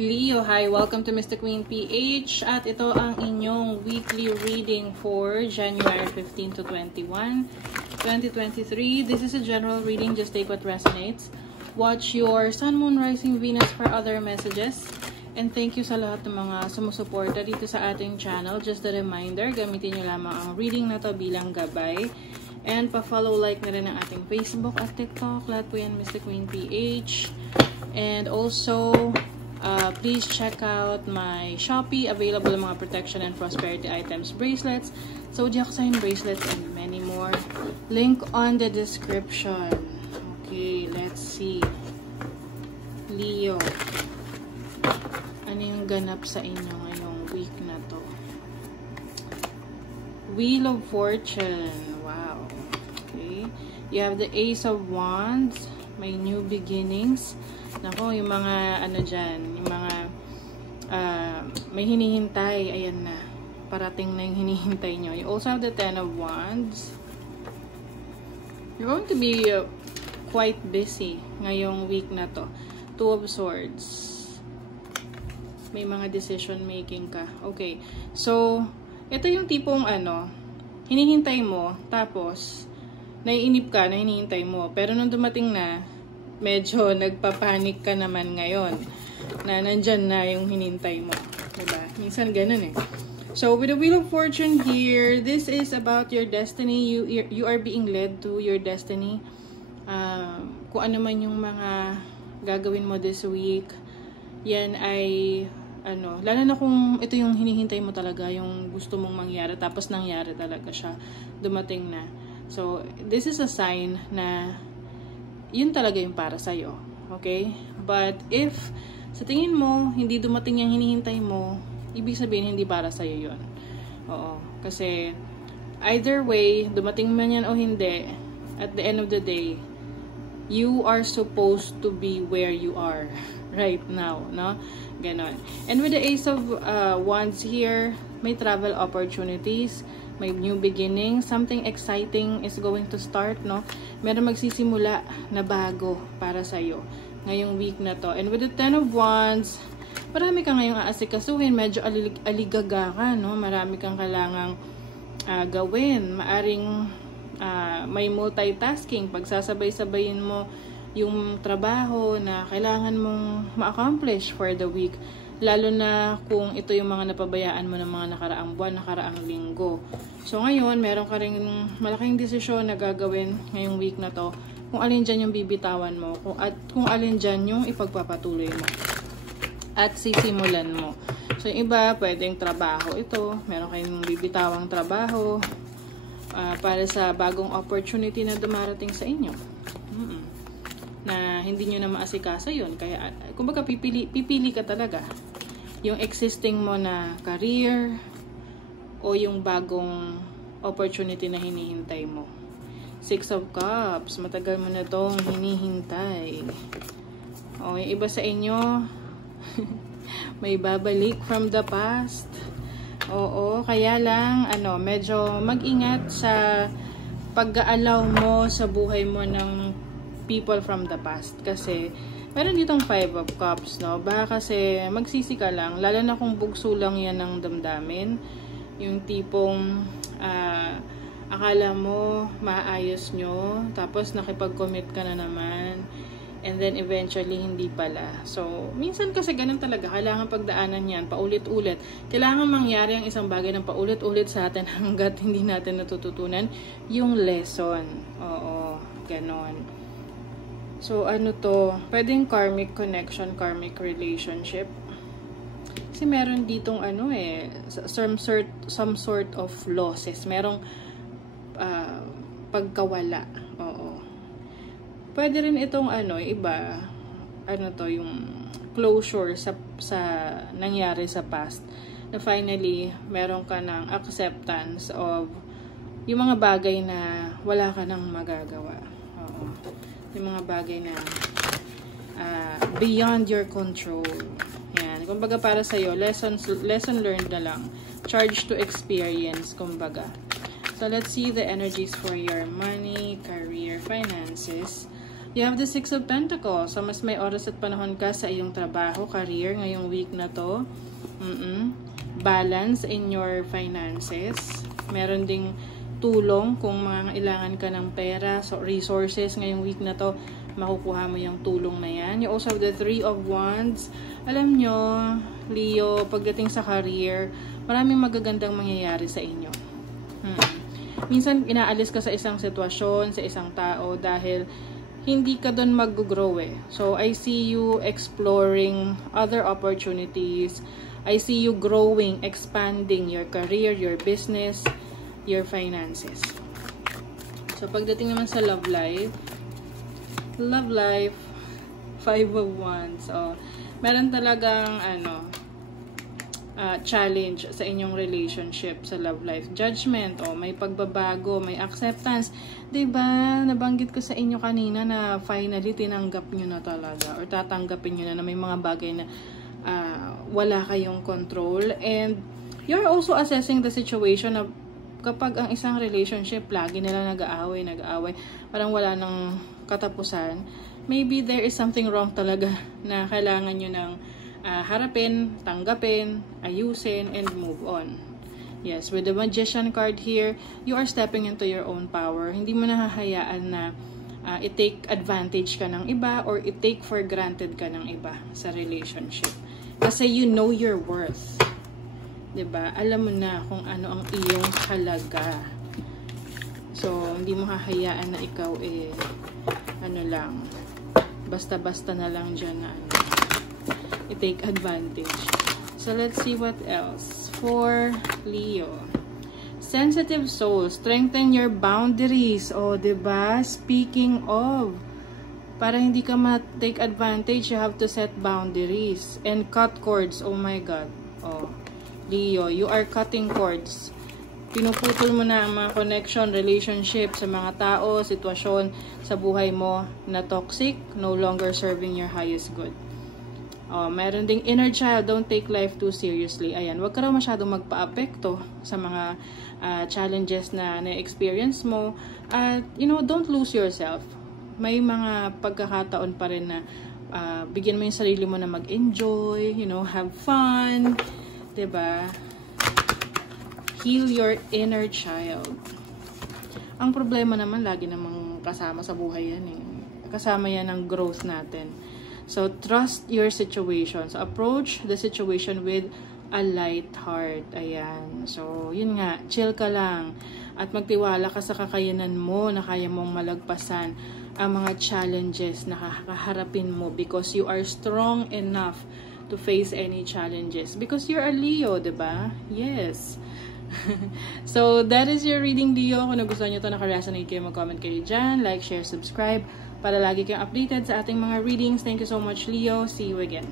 Leo, hi! Welcome to Mystic Queen PH at ito ang inyong weekly reading for January 15 to 21, 2023. This is a general reading, just take what resonates. Watch your Sun, Moon, Rising, Venus for other messages. And thank you sa lahat ng mga sumusuporta dito sa ating channel. Just a reminder, gamitin nyo lamang ang reading na to bilang gabay. And pa-follow, like na rin ang ating Facebook at TikTok. Lahat po yan, Mystic Queen PH. And also, please check out my Shopee. Available mga protection and prosperity items, bracelets, zodiac sign bracelets, and many more. Link on the description. Okay, let's see. Leo, ano yung ganap sa inyo ngayong week na to? Wheel of Fortune. Wow. Okay. You have the Ace of Wands. May new beginnings. Nako, yung mga ano dyan, yung mga may hinihintay, ayan na, parating na yung hinihintay nyo. You also have the Ten of Wands. You're going to be quite busy ngayong week na to. Two of Swords. May mga decision making ka. Okay, so ito yung tipong ano, hinihintay mo, tapos naiinip ka na hinihintay mo, pero nung dumating na, medyo nagpapanik ka naman ngayon na nandyan na yung hinintay mo. Diba? Minsan ganun eh. So, with the Wheel of Fortune here, this is about your destiny. You are being led to your destiny. Kung ano man yung mga gagawin mo this week, yan ay, ano, lalo na kung ito yung hinihintay mo talaga, yung gusto mong mangyari, tapos nangyari talaga siya, dumating na. So, this is a sign na yun talaga yung para sa'yo. Okay? But if sa tingin mo, hindi dumating yung hinihintay mo, ibig sabihin hindi para sa'yo yun. Oo. Kasi either way, dumating man yan o hindi, at the end of the day, you are supposed to be where you are right now. No? Ganon. And with the Ace of Wands here, may travel opportunities, may new beginning, something exciting is going to start, no? Meron magsisimula na bago para sa'yo ngayong week na to. And with the Ten of Wands, marami kang ngayong aasikasuhin, medyo aligaga ka, no? Marami kang kailangang gawin. Maaring may multitasking, pagsasabay-sabayin mo yung trabaho na kailangan mong ma-accomplish for the week. Lalo na kung ito yung mga napabayaan mo ng mga nakaraang buwan, nakaraang linggo. So ngayon, meron ka rin malaking desisyon na gagawin ngayong week na to. Kung alin dyan yung bibitawan mo, at kung alin dyan yung ipagpapatuloy mo. At sisimulan mo. So yung iba, pwedeng trabaho ito. Meron kayong bibitawang trabaho para sa bagong opportunity na dumarating sa inyo. Na hindi nyo na maasikasa yun. Kaya, kumbaga, pipili ka talaga. Yung existing mo na career o yung bagong opportunity na hinihintay mo. Six of Cups. Matagal mo na tong hinihintay. O, yung iba sa inyo, may babalik from the past. Oo, kaya lang, ano, medyo mag-ingat sa pag-aalaw mo sa buhay mo ng people from the past. Kasi, meron ditong Five of Cups, no? Baka kasi magsisi ka lang, lalo na kung bugso lang yan ng damdamin. Yung tipong akala mo maayos nyo, tapos nakipag-commit ka na naman, and then eventually hindi pala. So, minsan kasi ganun talaga, kailangan pagdaanan yan, paulit-ulit. Kailangan mangyari ang isang bagay ng paulit-ulit sa atin hanggat hindi natin natututunan yung lesson. Oo, ganon. So, ano to? Pwedeng karmic connection, karmic relationship. Kasi meron ditong ano some sort of losses. Merong pagkawala. Oo. Pwede rin itong ano, iba, ano to, yung closure sa nangyari sa past. Na finally, meron ka ng acceptance of yung mga bagay na wala ka nang magagawa. Oo. Yung mga bagay na beyond your control. Yan. Kumbaga para sa'yo, lesson learned na lang. Charge to experience, kumbaga. So, let's see the energies for your money, career, finances, You have the Six of Pentacles. So, mas may oras at panahon ka sa iyong trabaho, career, ngayong week na to. Balance in your finances. Meron ding tulong kung kailangan ka ng pera, so resources ngayong week na to, makukuha mo yung tulong na yan. You also have the Three of Wands. Alam nyo, Leo, pagdating sa career, maraming magagandang mangyayari sa inyo. Minsan, inaalis ka sa isang sitwasyon, sa isang tao, dahil hindi ka doon mag-grow eh. So, I see you exploring other opportunities. I see you growing, expanding your career, your business, your finances. So, pagdating naman sa love life, Five of Wands. So, meron talagang, challenge sa inyong relationship sa love life. Judgment, may pagbabago, may acceptance. Diba, nabanggit ko sa inyo kanina na finally tinanggap nyo na talaga or tatanggapin nyo na may mga bagay na wala kayong control. And you're also assessing the situation na kapag ang isang relationship lagi nila nag-aaway, parang wala nang katapusan, maybe there is something wrong talaga na kailangan nyo ng harapin, tanggapin, ayusin, and move on. Yes, with the Magician card here, you are stepping into your own power. Hindi mo nahahayaan na i-take advantage ka ng iba or i-take for granted ka ng iba sa relationship. Kasi you know your worth. 'Di ba? Alam mo na kung ano ang iyong halaga. So, hindi mo hahayaan na ikaw basta-basta na lang dyan na i-take advantage. So, let's see what else. For Leo. Sensitive soul. Strengthen your boundaries. O, diba? Speaking of, para hindi ka ma-take advantage, you have to set boundaries. And cut cords. Oh my God. Oh, Leo, you are cutting cords. Pinuputol mo na ang mga connection, relationship sa mga tao, sitwasyon sa buhay mo na toxic, no longer serving your highest good. Meron ding inner child, don't take life too seriously. Ayan, wag ka raw masyadong magpa-apekto sa mga challenges na na-experience mo. At, don't lose yourself. May mga pagkakataon pa rin na bigyan mo yung sarili mo na mag-enjoy, have fun, diba? Heal your inner child. Ang problema naman, lagi namang kasama sa buhay yan eh. Kasama yan ang growth natin. So, trust your situations. Approach the situation with a light heart. Ayan. So, yun nga. Chill ka lang. At magtiwala ka sa kakayanan mo na kaya mong malagpasan ang mga challenges na kakaharapin mo because you are strong enough to face any challenges. Because you're a Leo, diba? Yes. So, that is your reading, Leo. Kung nagustuhan nyo ito, naka-resonate kayo, mag-comment kayo dyan. Like, share, subscribe para lagi kayong updated sa ating mga readings. Thank you so much, Leo. See you again.